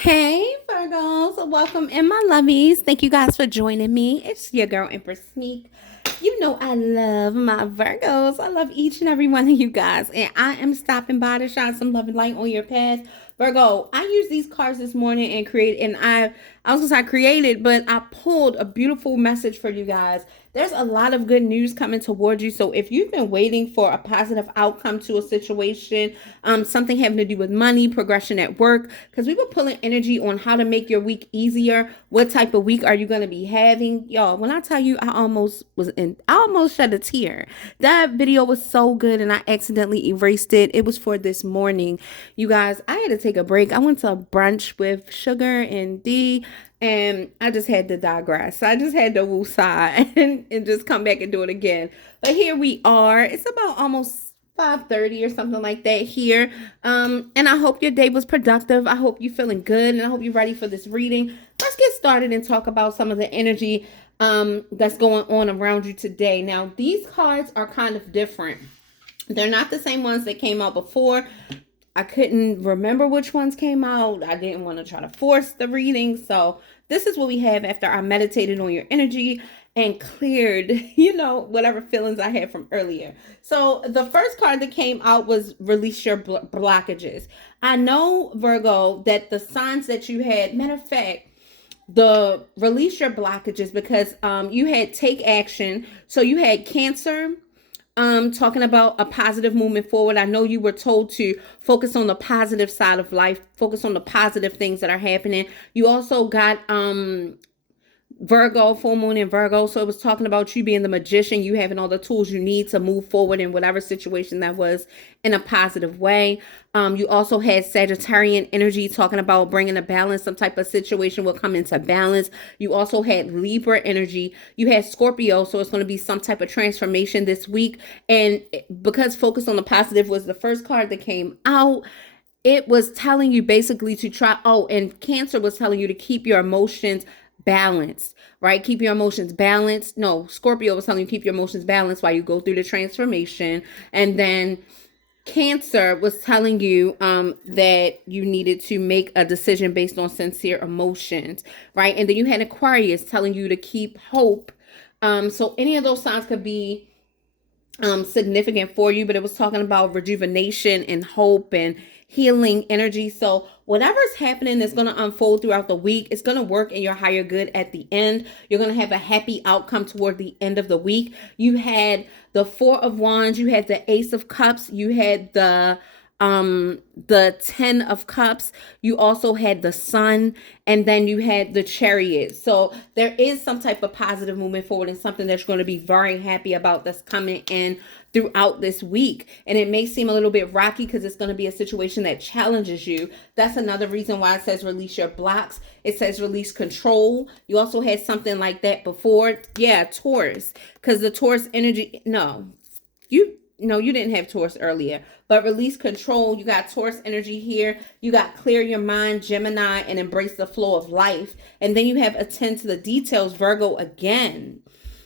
Hey Virgos, welcome in my lovies. Thank you guys for joining me. It's your girl Empress Meek. You know I love my Virgos. I love each and every one of you guys. And I am stopping by to shine some love and light on your path. Virgo, I used these cards this morning and I was gonna say I created, but I pulled a beautiful message for you guys. There's a lot of good news coming towards you. So if you've been waiting for a positive outcome to a situation, something having to do with money, progression at work, because we were pulling energy on how to make your week easier. What type of week are you going to be having? Y'all, when I tell you I almost shed a tear. That video was so good and I accidentally erased it. It was for this morning. You guys, I had to take a break. I went to a brunch with Sugar and D. And I just had to digress. I just had to woosah and just come back and do it again. But here we are. It's about almost 5:30 or something like that here. And I hope your day was productive. I hope you're feeling good and I hope you're ready for this reading. Let's get started and talk about some of the energy that's going on around you today. Now, these cards are kind of different. They're not the same ones that came out before. I couldn't remember which ones came out. I didn't want to try to force the reading. So this is what we have after I meditated on your energy and cleared, whatever feelings I had from earlier. So the first card that came out was release your blockages. I know, Virgo, that the signs that you had, matter of fact, the release your blockages because you had take action. So you had Cancer, talking about a positive movement forward. I know you were told to focus on the positive side of life, focus on the positive things that are happening. You also got Virgo, full moon in Virgo. So it was talking about you being the magician, you having all the tools you need to move forward in whatever situation that was in a positive way. You also had Sagittarian energy talking about bringing a balance. Some type of situation will come into balance. You also had Libra energy. You had Scorpio. So it's going to be some type of transformation this week. And because focus on the positive was the first card that came out, it was telling you basically to try. Oh, and Cancer was telling you to keep your emotions balanced, right? Keep your emotions balanced. No, Scorpio was telling you keep your emotions balanced while you go through the transformation. And then Cancer was telling you that you needed to make a decision based on sincere emotions, right? And then you had Aquarius telling you to keep hope. So any of those signs could be significant for you, but it was talking about rejuvenation and hope and healing energy. So whatever's happening is going to unfold throughout the week. It's going to work in your higher good at the end. You're going to have a happy outcome toward the end of the week. You had the Four of Wands, you had the Ace of Cups, you had the 10 of Cups, you also had the Sun, and then you had the Chariot. So there is some type of positive movement forward and something that you're going to be very happy about that's coming in throughout this week. And it may seem a little bit rocky because it's going to be a situation that challenges you. That's another reason why it says release your blocks. It says release control. You also had something like that before. Yeah, Taurus, because the Taurus energy, you didn't have Taurus earlier, but release control. You got Taurus energy here. You got clear your mind, Gemini, and embrace the flow of life. And then you have attend to the details, Virgo again,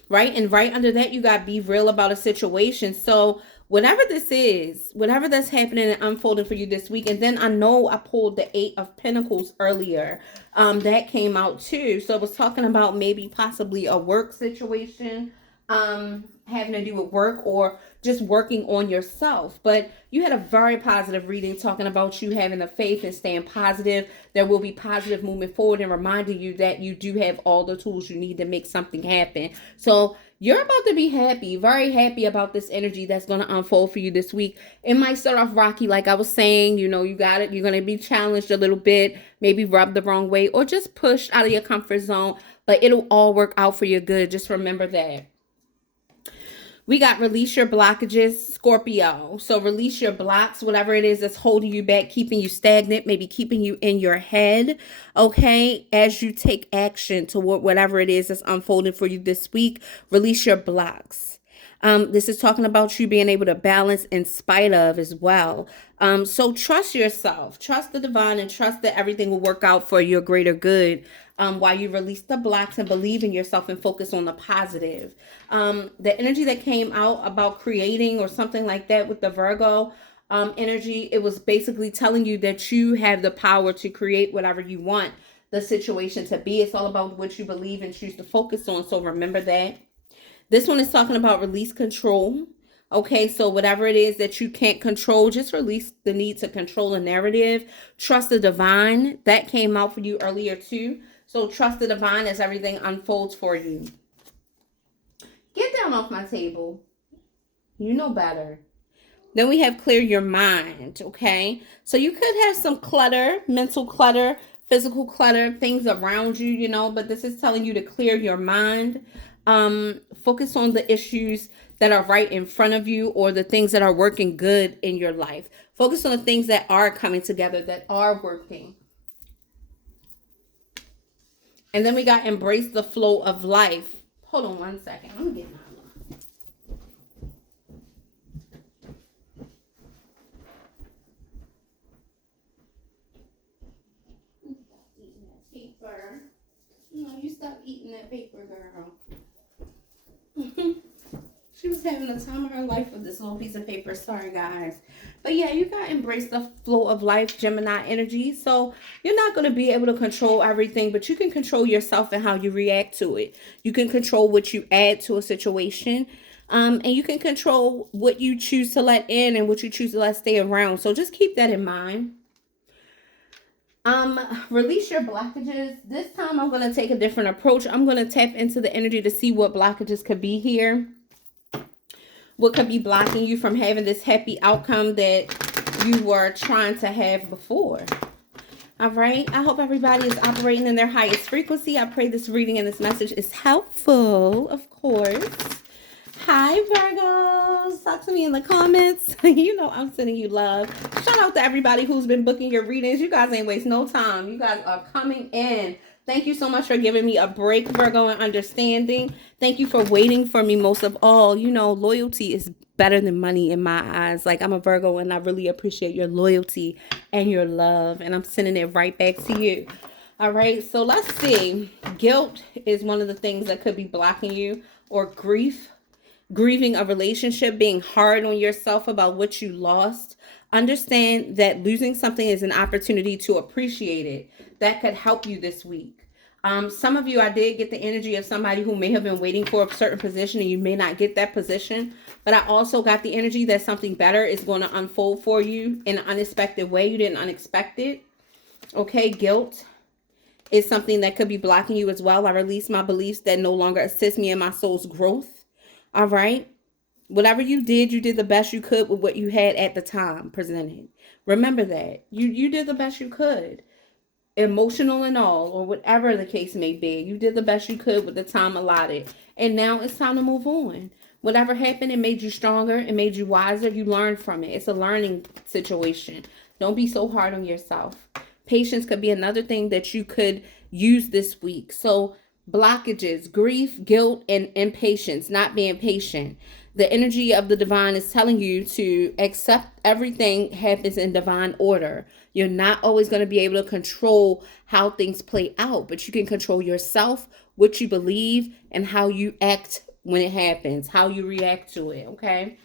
right? And right under that, you got be real about a situation. So whatever this is, whatever that's happening and unfolding for you this week. And then I know I pulled the 8 of Pentacles earlier. That came out too. So it was talking about maybe possibly a work situation, having to do with work or just working on yourself. But you had a very positive reading talking about you having the faith and staying positive. There will be positive movement forward and reminding you that you do have all the tools you need to make something happen. So you're about to be happy, very happy about this energy that's going to unfold for you this week. It might start off rocky, like I was saying, you got it. You're going to be challenged a little bit, maybe rubbed the wrong way or just pushed out of your comfort zone, but it'll all work out for your good. Just remember that. We got release your blockages, Scorpio. So release your blocks, whatever it is that's holding you back, keeping you stagnant, maybe keeping you in your head, okay? As you take action toward whatever it is that's unfolding for you this week, release your blocks. This is talking about you being able to balance in spite of as well. So trust yourself, trust the divine, and trust that everything will work out for your greater good. While you release the blocks and believe in yourself and focus on the positive. The energy that came out about creating or something like that with the Virgo, energy. It was basically telling you that you have the power to create whatever you want the situation to be. It's all about what you believe and choose to focus on. So remember that. This one is talking about release control. Okay, so whatever it is that you can't control, just release the need to control a narrative. Trust the divine. That came out for you earlier too. So trust the divine as everything unfolds for you. Get down off my table. You know better. Then we have clear your mind, okay? So you could have some clutter, mental clutter, physical clutter, things around you, you know, but this is telling you to clear your mind. Focus on the issues that are right in front of you or the things that are working good in your life. Focus on the things that are coming together, that are working. And then we got embrace the flow of life. Hold on one second. Let me get my paper. No, you stop eating that paper, girl. She was having the time of her life with this little piece of paper. Sorry, guys. But yeah, you got to embrace the flow of life, Gemini energy. So you're not going to be able to control everything, but you can control yourself and how you react to it. You can control what you add to a situation. And you can control what you choose to let in and what you choose to let stay around. So just keep that in mind. Release your blockages. This time I'm going to take a different approach. I'm going to tap into the energy to see what blockages could be here. What could be blocking you from having this happy outcome that you were trying to have before. All right. I hope everybody is operating in their highest frequency. I pray this reading and this message is helpful, of course. Hi, Virgos. Talk to me in the comments. You know I'm sending you love. Shout out to everybody who's been booking your readings. You guys ain't waste no time. You guys are coming in. Thank you so much for giving me a break, Virgo, and understanding. Thank you for waiting for me most of all. You know, loyalty is better than money in my eyes. Like, I'm a Virgo, and I really appreciate your loyalty and your love. And I'm sending it right back to you. All right, so let's see. Guilt is one of the things that could be blocking you, or grief. Grieving a relationship, being hard on yourself about what you lost. Understand that losing something is an opportunity to appreciate it. That could help you this week. Some of you, I did get the energy of somebody who may have been waiting for a certain position and you may not get that position. But I also got the energy that something better is going to unfold for you in an unexpected way. You didn't expect it. Okay, guilt is something that could be blocking you as well. I release my beliefs that no longer assist me in my soul's growth. All right. Whatever you did the best you could with what you had at the time presented. Remember that. You did the best you could. Emotional and all, or whatever the case may be. You did the best you could with the time allotted. And now it's time to move on. Whatever happened, it made you stronger. It made you wiser. You learned from it. It's a learning situation. Don't be so hard on yourself. Patience could be another thing that you could use this week. So blockages, grief, guilt, and impatience, not being patient. The energy of the divine is telling you to accept everything happens in divine order. You're not always going to be able to control how things play out, but you can control yourself, what you believe, and how you act when it happens, how you react to it, okay?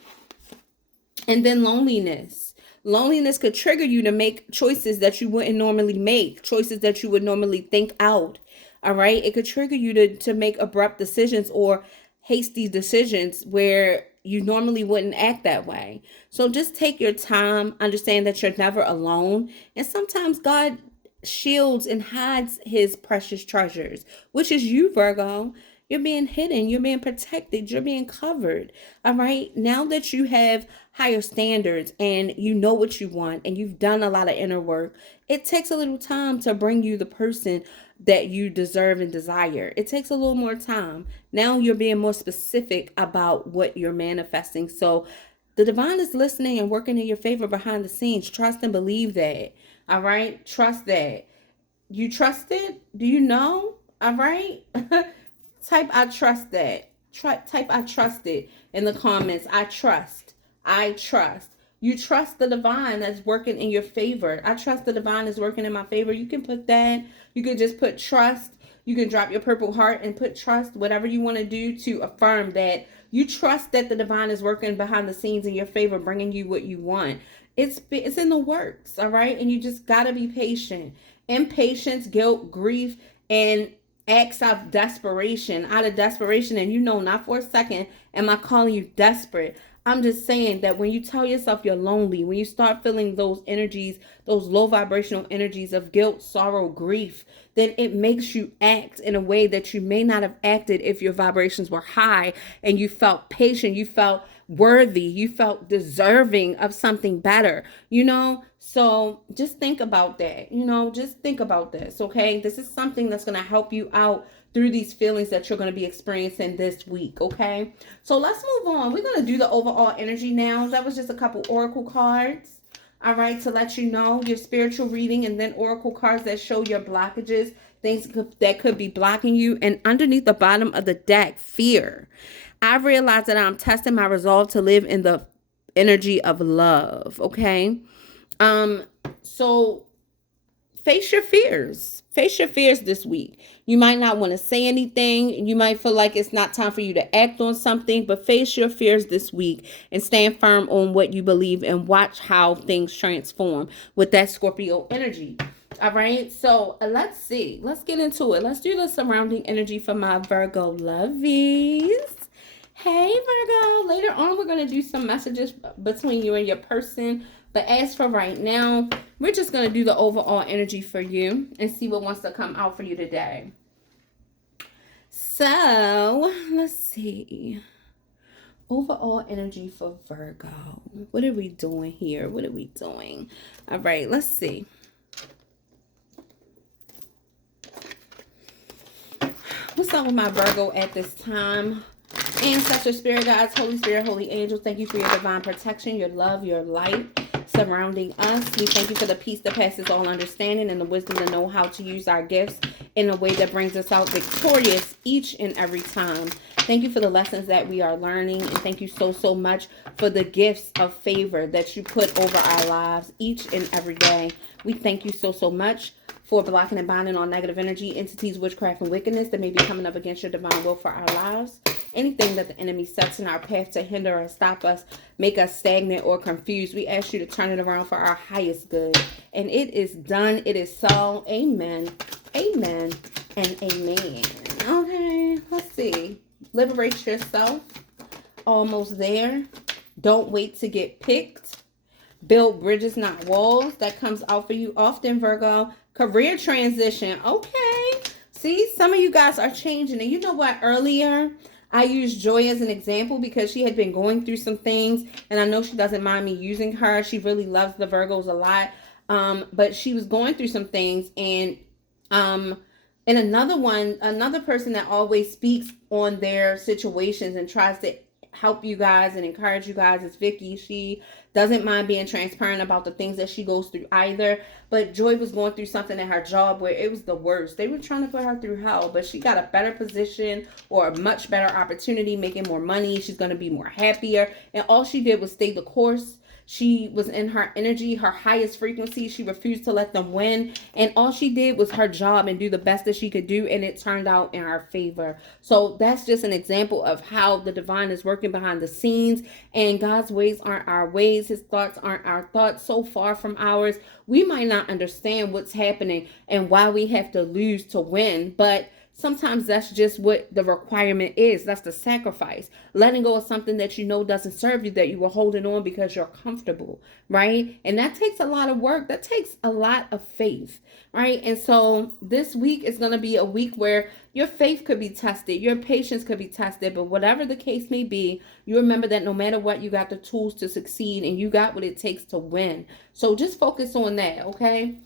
And then loneliness. Loneliness could trigger you to make choices that you wouldn't normally make, choices that you would normally think out, all right? It could trigger you to make abrupt decisions or hasty decisions where you normally wouldn't act that way. So just take your time, understand that you're never alone. And sometimes God shields and hides his precious treasures, which is you, Virgo. You're being hidden. You're being protected. You're being covered. All right. Now that you have higher standards and you know what you want and you've done a lot of inner work, it takes a little time to bring you the person that you deserve and desire. It takes a little more time. Now you're being more specific about what you're manifesting. So the divine is listening and working in your favor behind the scenes. Trust and believe that. All right. Trust that. You trust it? Do you know? All right. Type I trust that. Type I trust it in the comments. I trust. I trust. You trust the divine that's working in your favor. I trust the divine is working in my favor. You can put that. You can just put trust. You can drop your purple heart and put trust. Whatever you want to do to affirm that you trust that the divine is working behind the scenes in your favor, bringing you what you want. It's in the works, all right? And you just got to be patient. Impatience, guilt, grief, and acts of desperation, out of desperation. And not for a second am I calling you desperate. I'm just saying that when you tell yourself you're lonely, when you start feeling those energies, those low vibrational energies of guilt, sorrow, grief, then it makes you act in a way that you may not have acted if your vibrations were high and you felt patient, you felt worthy, you felt deserving of something better, So just think about that, just think about this, okay? This is something that's going to help you out through these feelings that you're going to be experiencing this week, okay? So let's move on. We're going to do the overall energy now. That was just a couple oracle cards, all right, to let you know your spiritual reading, and then oracle cards that show your blockages, things that could be blocking you. And underneath the bottom of the deck, fear. I've realized that I'm testing my resolve to live in the energy of love, okay? So face your fears. Face your fears this week. You might not want to say anything. You might feel like it's not time for you to act on something, but face your fears this week and stand firm on what you believe and watch how things transform with that Scorpio energy. All right, so let's see. Let's get into it. Let's do the surrounding energy for my Virgo lovies. Hey, Virgo. Later on, we're going to do some messages between you and your person. But as for right now, we're just going to do the overall energy for you and see what wants to come out for you today. So, let's see. Overall energy for Virgo. What are we doing here? What are we doing? All right, let's see. What's up with my Virgo at this time? Ancestor, spirit guides, Holy Spirit, holy angels, thank you for your divine protection, your love, your light surrounding us. We thank you for the peace that passes all understanding and the wisdom to know how to use our gifts in a way that brings us out victorious each and every time. Thank you for the lessons that we are learning, and thank you so, so much for the gifts of favor that you put over our lives each and every day. We thank you so, so much for blocking and binding on negative energy, entities, witchcraft, and wickedness that may be coming up against your divine will for our lives. Anything that the enemy sets in our path to hinder us, stop us, make us stagnant or confused, we ask you to turn it around for our highest good. And it is done. It is so. Amen. Amen. And amen. Okay, let's see. Liberate yourself. Almost there. Don't wait to get picked. Build bridges, not walls. That comes out for you often, Virgo. Career transition. Okay. See, some of you guys are changing. And you know what? Earlier, I used Joy as an example because she had been going through some things. And I know she doesn't mind me using her. She really loves the Virgos a lot. But she was going through some things. And another person that always speaks on their situations and tries to help you guys and encourage you guys is Vicky. She doesn't mind being transparent about the things that she goes through either. But Joy was going through something at her job where it was the worst. They were trying to put her through hell, but she got a better position or a much better opportunity, making more money. She's going to be more happier. And all she did was stay the course. She was in her energy, her highest frequency. She refused to let them win. And all she did was her job and do the best that she could do. And it turned out in her favor. So that's just an example of how the divine is working behind the scenes. And God's ways aren't our ways. His thoughts aren't our thoughts. So far from ours. We might not understand what's happening and why we have to lose to win. But sometimes that's just what the requirement is. That's the sacrifice. Letting go of something that you know doesn't serve you, that you were holding on because you're comfortable, right? And that takes a lot of work. That takes a lot of faith, right? And so this week is going to be a week where your faith could be tested. Your patience could be tested. But whatever the case may be, you remember that no matter what, you got the tools to succeed and you got what it takes to win. So just focus on that, okay?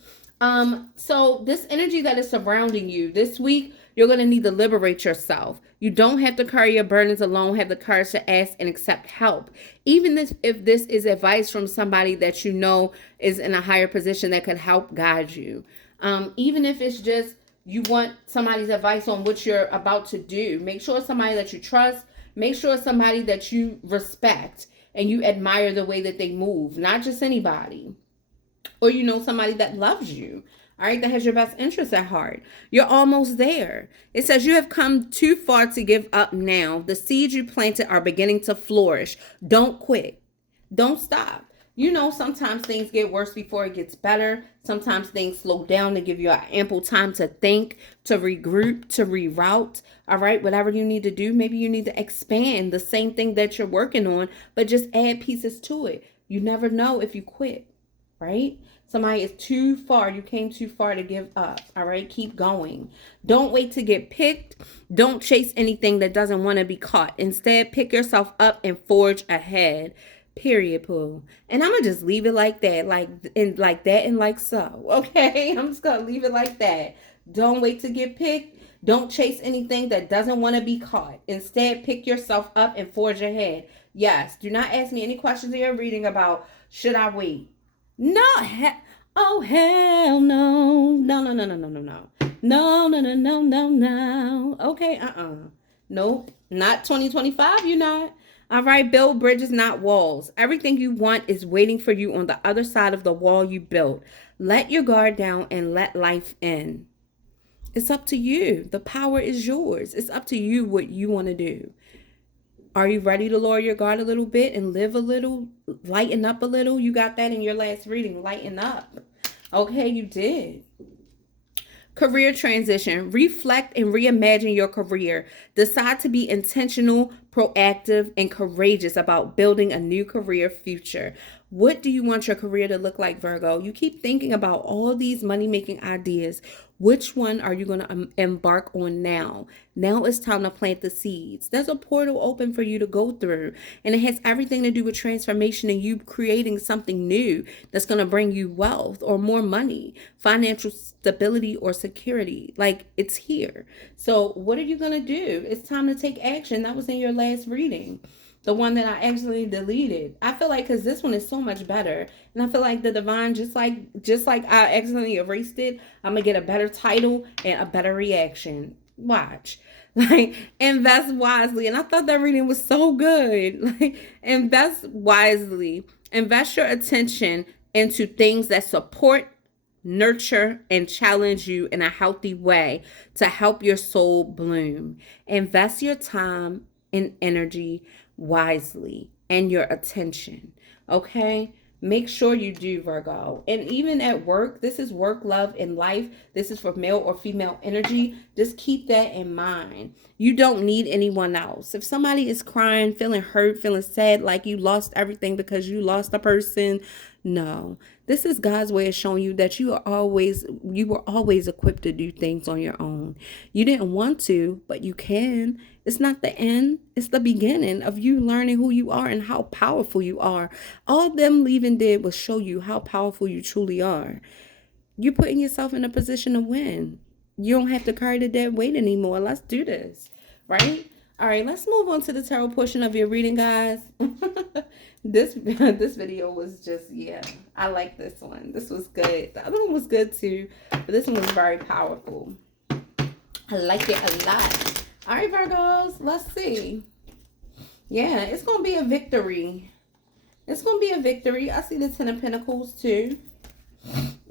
So this energy that is surrounding you this week, you're going to need to liberate yourself. You don't have to carry your burdens alone. Have the courage to ask and accept help. Even if this is advice from somebody that you know is in a higher position that could help guide you. Even if it's just you want somebody's advice on what you're about to do. Make sure it's somebody that you trust. Make sure it's somebody that you respect and you admire the way that they move. Not just anybody. Or you know somebody that loves you. All right, that has your best interest at heart. You're almost there. It says you have come too far to give up now. The seeds you planted are beginning to flourish. Don't quit. Don't stop. You know, sometimes things get worse before it gets better. Sometimes things slow down to give you ample time to think, to regroup, to reroute. All right, whatever you need to do, maybe you need to expand the same thing that you're working on, but just add pieces to it. You never know if you quit, right? Somebody is too far. You came too far to give up. All right, keep going. Don't wait to get picked. Don't chase anything that doesn't want to be caught. Instead, pick yourself up and forge ahead. Period, Pooh. And I'm gonna just leave it like that, like so. Okay, I'm just gonna leave it like that. Don't wait to get picked. Don't chase anything that doesn't want to be caught. Instead, pick yourself up and forge ahead. Yes, do not ask me any questions in your reading about should I wait. No, oh hell no. No. No. Okay, Nope, not 2025, you're not. All right, build bridges, not walls. Everything you want is waiting for you on the other side of the wall you built. Let your guard down and let life in. It's up to you. The power is yours. It's up to you what you want to do. Are you ready to lower your guard a little bit and live a little, lighten up a little? You got that in your last reading, lighten up. Okay, you did. Career transition. Reflect and reimagine your career. Decide to be intentional, proactive, and courageous about building a new career future. What do you want your career to look like, Virgo? You keep thinking about all these money-making ideas. Which one are you going to embark on now? Now it's time to plant the seeds. There's a portal open for you to go through, and it has everything to do with transformation and you creating something new that's going to bring you wealth or more money, financial stability or security. Like, it's here. So what are you going to do? It's time to take action. That was in your last reading. The one that I actually deleted. I feel like because this one is so much better. And I feel like the divine, just like I accidentally erased it, I'm going to get a better title and a better reaction. Watch. Like, invest wisely. And I thought that reading was so good. Like, invest wisely. Invest your attention into things that support, nurture, and challenge you in a healthy way to help your soul bloom. Invest your time and energy wisely and your attention. Okay, make sure you do, Virgo. And even at work, this is work, love, and life. This is for male or female energy. Just keep that in mind. You don't need anyone else. If somebody is crying, feeling hurt, feeling sad, like you lost everything because you lost a person, no. This is God's way of showing you that you were always equipped to do things on your own. You didn't want to, but you can. It's not the end. It's the beginning of you learning who you are and how powerful you are. All them leaving did was show you how powerful you truly are. You're putting yourself in a position to win. You don't have to carry the dead weight anymore. Let's do this, right? All right, let's move on to the tarot portion of your reading, guys. This video was just, yeah, I like this one. This was good. The other one was good too, but this one was very powerful. I like it a lot. All right, Virgos, let's see. Yeah, it's going to be a victory. It's going to be a victory. I see the Ten of Pentacles too.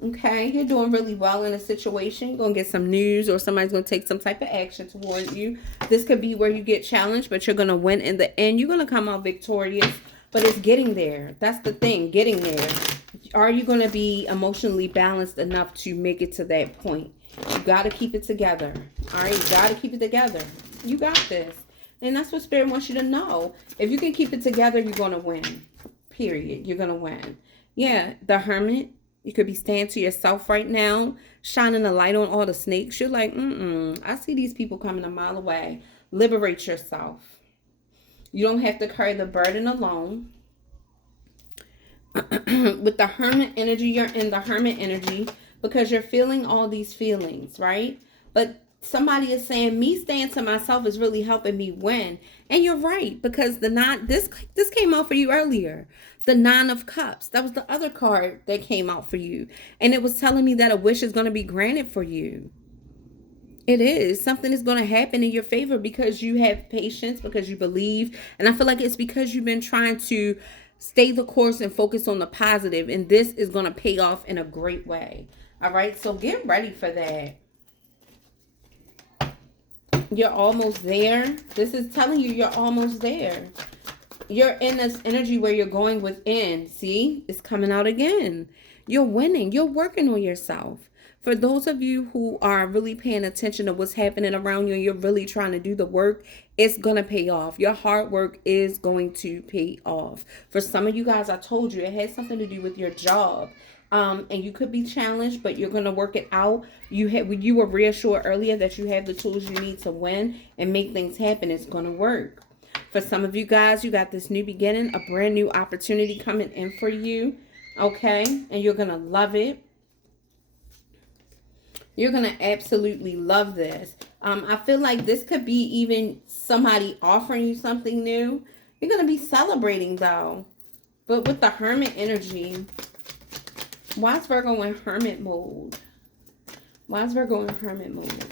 Okay, you're doing really well in a situation. You're going to get some news or somebody's going to take some type of action towards you. This could be where you get challenged, but you're going to win in the end. You're going to come out victorious, but it's getting there. That's the thing, getting there. Are you going to be emotionally balanced enough to make it to that point? You got to keep it together. All right, you got to keep it together. You got this. And that's what Spirit wants you to know. If you can keep it together, you're going to win. Period. You're going to win. Yeah, the Hermit. You could be staying to yourself right now, shining a light on all the snakes. You're like, I see these people coming a mile away. Liberate yourself. You don't have to carry the burden alone. With the Hermit energy, you're in the Hermit energy because you're feeling all these feelings, right? But somebody is saying, me staying to myself is really helping me win. And you're right, because this came out for you earlier. The Nine of Cups. That was the other card that came out for you. And it was telling me that a wish is going to be granted for you. It is. Something is going to happen in your favor because you have patience, because you believe. And I feel like it's because you've been trying to stay the course and focus on the positive. And this is going to pay off in a great way. All right. So get ready for that. You're almost there. This is telling you you're almost there. you're in this energy where you're going within. See, it's coming out again. You're winning. You're working on yourself. For those of you who are really paying attention to what's happening around you and you're really trying to do the work, it's going to pay off. Your hard work is going to pay off. For some of you guys, I told you it has something to do with your job. And you could be challenged, but you're going to work it out. You were reassured earlier that you have the tools you need to win and make things happen. It's going to work. For some of you guys, you got this new beginning, a brand new opportunity coming in for you. Okay? And you're going to love it. You're going to absolutely love this. I feel like this could be even somebody offering you something new. You're going to be celebrating, though. But with the Hermit energy, why is Virgo in Hermit mode? Why is Virgo in Hermit mode?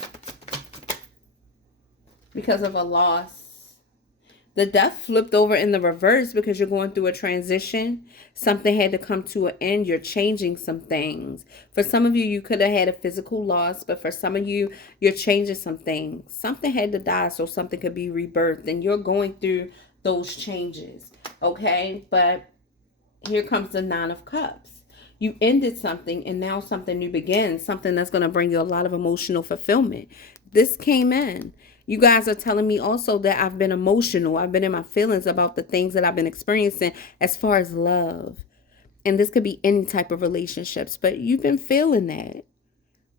Because of a loss. The Death flipped over in the reverse because you're going through a transition. Something had to come to an end. You're changing some things. For some of you, you could have had a physical loss, but for some of you, you're changing some things. Something had to die so something could be rebirthed, and you're going through those changes, okay? But here comes the Nine of Cups. You ended something, and now something new begins, something that's going to bring you a lot of emotional fulfillment. This came in. You guys are telling me also that I've been emotional. I've been in my feelings about the things that I've been experiencing as far as love. And this could be any type of relationships, but you've been feeling that.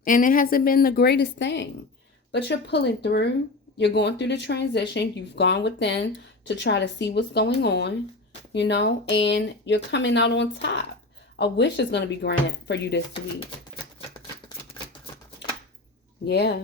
And it hasn't been the greatest thing. But you're pulling through. You're going through the transition. You've gone within to try to see what's going on, you know, and you're coming out on top. A wish is going to be granted for you this week. Yeah.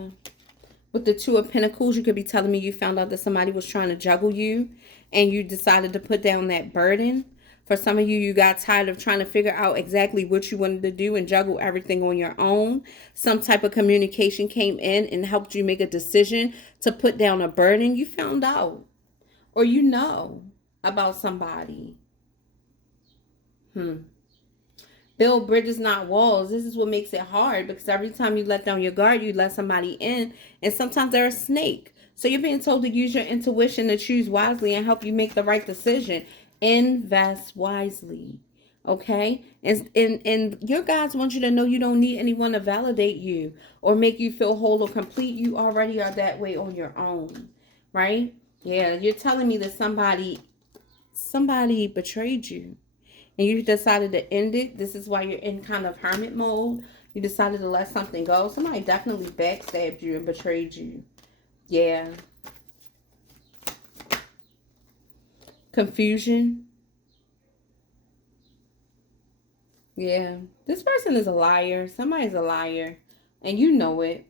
With the Two of Pentacles, you could be telling me you found out that somebody was trying to juggle you and you decided to put down that burden. For some of you, you got tired of trying to figure out exactly what you wanted to do and juggle everything on your own. Some type of communication came in and helped you make a decision to put down a burden. You found out or you know about somebody. Build bridges, not walls. This is what makes it hard because every time you let down your guard, you let somebody in, and sometimes they're a snake. So you're being told to use your intuition to choose wisely and help you make the right decision. Invest wisely, okay? And your guides want you to know you don't need anyone to validate you or make you feel whole or complete. You already are that way on your own, right? Yeah, you're telling me that somebody betrayed you. And you decided to end it. This is why you're in kind of hermit mode. You decided to let something go. Somebody definitely backstabbed you and betrayed you. Yeah. Confusion. Yeah. This person is a liar. Somebody's a liar. And you know it.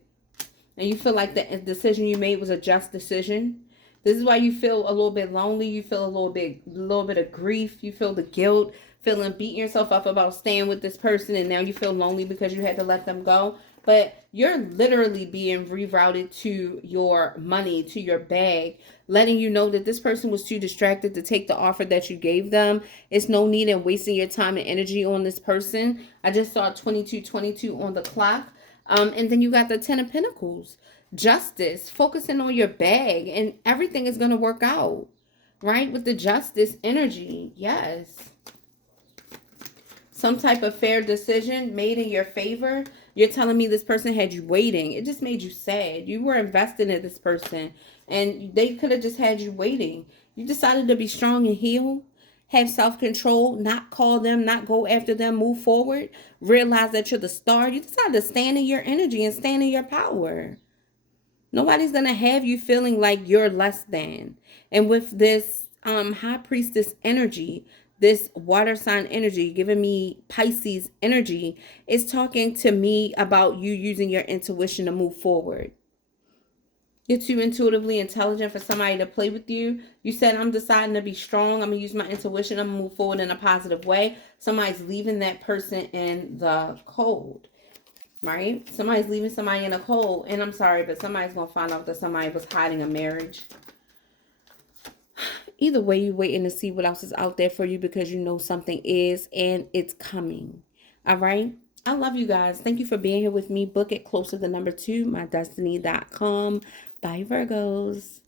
And you feel like the decision you made was a just decision. This is why you feel a little bit lonely. You feel a little bit of grief. You feel the guilt. Feeling beating yourself up about staying with this person, and now you feel lonely because you had to let them go. But you're literally being rerouted to your money, to your bag, letting you know that this person was too distracted to take the offer that you gave them. It's no need in wasting your time and energy on this person. I just saw 22:22 on the clock. And then you got the Ten of Pentacles. Justice, focusing on your bag, and everything is going to work out, right? With the Justice energy. Yes. Some type of fair decision made in your favor. You're telling me this person had you waiting. It just made you sad. You were invested in this person and they could have just had you waiting. You decided to be strong and heal, have self-control, not call them, not go after them, move forward, realize that you're the star. You decided to stand in your energy and stand in your power. Nobody's going to have you feeling like you're less than. And with this High Priestess energy, this water sign energy, giving me Pisces energy, is talking to me about you using your intuition to move forward. You're too intuitively intelligent for somebody to play with you. You said, I'm deciding to be strong. I'm going to use my intuition. I'm going to move forward in a positive way. Somebody's leaving that person in the cold, right? Somebody's leaving somebody in the cold. And I'm sorry, but somebody's going to find out that somebody was hiding a marriage. Either way, you're waiting to see what else is out there for you because you know something is and it's coming. All right? I love you guys. Thank you for being here with me. Book it closer to #2, mydestiny.com. Bye, Virgos.